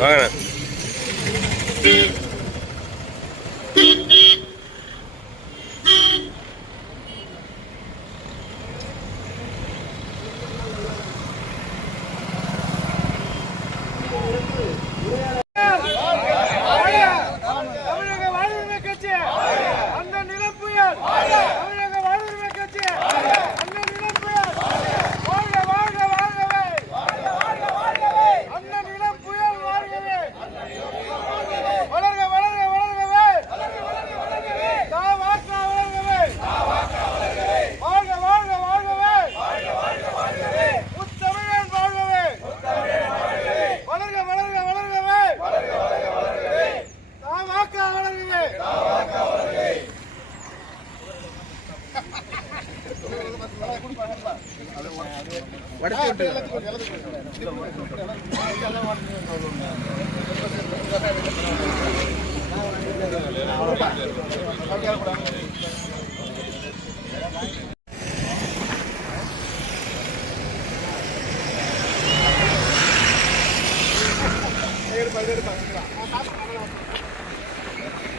வாங்கண்ணா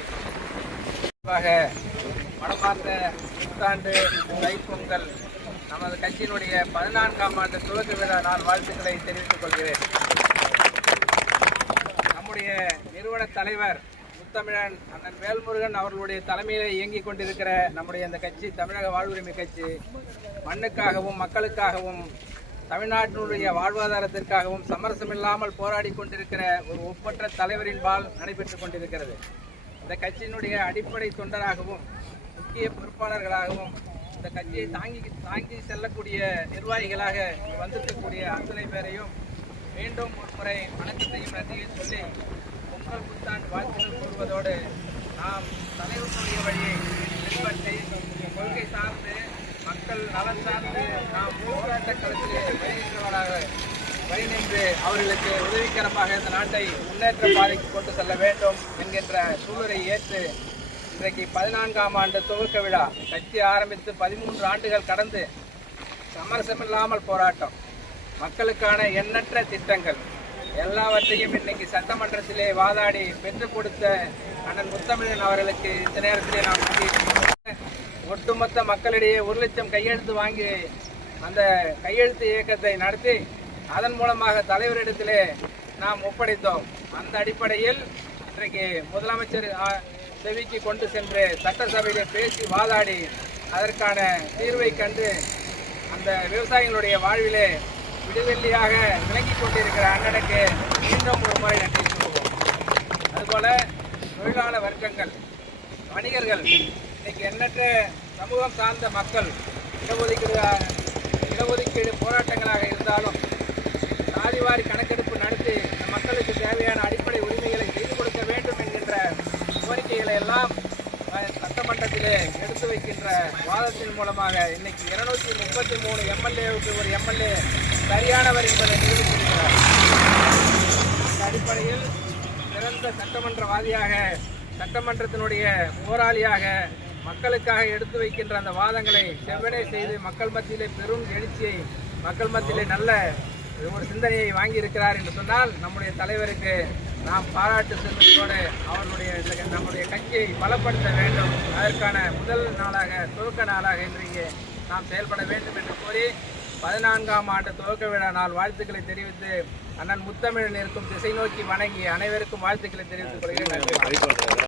குறிப்பாக வடமார்ந்த புத்தாண்டு தைப்பொங்கல். நமது கட்சியினுடைய பதினான்காம் ஆண்டு துவக்க விழா நாள் வாழ்த்துக்களை தெரிவித்துக் கொள்கிறேன். நம்முடைய நிறுவன தலைவர் முத்தமிழன் அண்ணன் வேல்முருகன் அவர்களுடைய தலைமையில் இயங்கிக் கொண்டிருக்கிற நம்முடைய இந்த கட்சி தமிழக வாழ்வுரிமை கட்சி மண்ணுக்காகவும் மக்களுக்காகவும் தமிழ்நாட்டினுடைய வாழ்வாதாரத்திற்காகவும் சமரசமில்லாமல் போராடி கொண்டிருக்கிற ஒரு ஒப்பற்ற தலைவரின் பால் நடைபெற்றுக் கொண்டிருக்கிறது. இந்த கட்சியினுடைய அடிப்படை தொண்டராகவும் முக்கிய பொறுப்பாளர்களாகவும் இந்த கட்சியை தாங்கி தாங்கி செல்லக்கூடிய நிர்வாகிகளாக வந்திருக்கக்கூடிய அத்தனை பேரையும் மீண்டும் ஒரு முறை வணக்கத்தையும் நன்றியும் சொல்லி பொங்கல் புத்தாண்டு வாழ்த்துக்கள் கூறுவதோடு நாம் தலைவர்களுடைய வழியை பின்பற்றி கொள்கை சார்ந்து மக்கள் நலன் சார்ந்து நாம் போராட்ட களத்திலே வருகின்றவர்களாக வழி நின்று அவர்களுக்கு உதவிகரமாக இந்த நாட்டை முன்னேற்ற பாதைக்கு கொண்டு செல்ல வேண்டும் என்கின்ற சூழலை ஏற்று இன்றைக்கு பதினான்காம் ஆண்டு துவக்க விழா. கட்சி ஆரம்பித்து பதிமூன்று ஆண்டுகள் கடந்து சமரசமில்லாமல் போராட்டம். மக்களுக்கான எண்ணற்ற திட்டங்கள். எல்லாவற்றையும் இன்னைக்கு சட்டமன்றத்திலே வாதாடி பெற்றுக் கொடுத்த அண்ணன் முத்தமிழன் அவர்களுக்கு இந்த நேரத்திலே நாம் ஒட்டுமொத்த மக்களிடையே ஒரு லட்சம் கையெழுத்து வாங்கி அந்த கையெழுத்து இயக்கத்தை நடத்தி அதன் மூலமாக தலைவரிடத்திலே நாம் ஒப்படைத்தோம். அந்த அடிப்படையில் இன்றைக்கு முதலமைச்சர் செவிக்கு கொண்டு சென்று சட்டசபையிலே பேசி வாதாடி அதற்கான தீர்வை கண்டு அந்த விவசாயிகளுடைய வாழ்விலே விடுவெள்ளியாக விளங்கிக் கொண்டிருக்கிற அண்ணனுக்கு மீண்டும் ஒரு முறை நன்றி சொல்லுவோம். அதுபோல தொழிலாளர் வர்க்கங்கள் வணிகர்கள் இன்னைக்கு எண்ணற்ற சமூகம் சார்ந்த மக்கள் இடஒதுக்கீடு சட்டமன்றத்திலே எடுத்து வைக்கின்ற வாதத்தின் மூலமாக இன்னைக்கு இருநூத்தி முப்பத்தி மூணு எம்எல்ஏவுக்கு ஒரு எம்எல்ஏ சரியானவர் என்பதை நிரூபித்திருக்கிறார். இந்த அடிப்படையில் சிறந்த சட்டமன்றவாதியாக சட்டமன்றத்தினுடைய போராளியாக மக்களுக்காக எடுத்து வைக்கின்ற அந்த வாதங்களை செவ்வனே செய்து மக்கள் மத்தியிலே பெரும் எழுச்சியை மக்கள் மத்தியிலே நல்ல ஒரு சிந்தனையை வாங்கியிருக்கிறார் என்று சொன்னால் நம்முடைய தலைவருக்கு நாம் பாராட்டு செல்வதோடு அவர்களுடைய நம்முடைய கட்சியை பலப்படுத்த வேண்டும். அதற்கான முதல் நாளாக துவக்க நாளாக இன்றைக்கு நாம் செயல்பட வேண்டும் என்று கூறி பதினான்காம் ஆண்டு துவக்க விழா நாள் வாழ்த்துக்களை தெரிவித்து அண்ணன் முத்தமிழன் இருக்கும் திசை நோக்கி வணங்கி அனைவருக்கும் வாழ்த்துக்களை தெரிவித்துக் கொள்கிறேன்.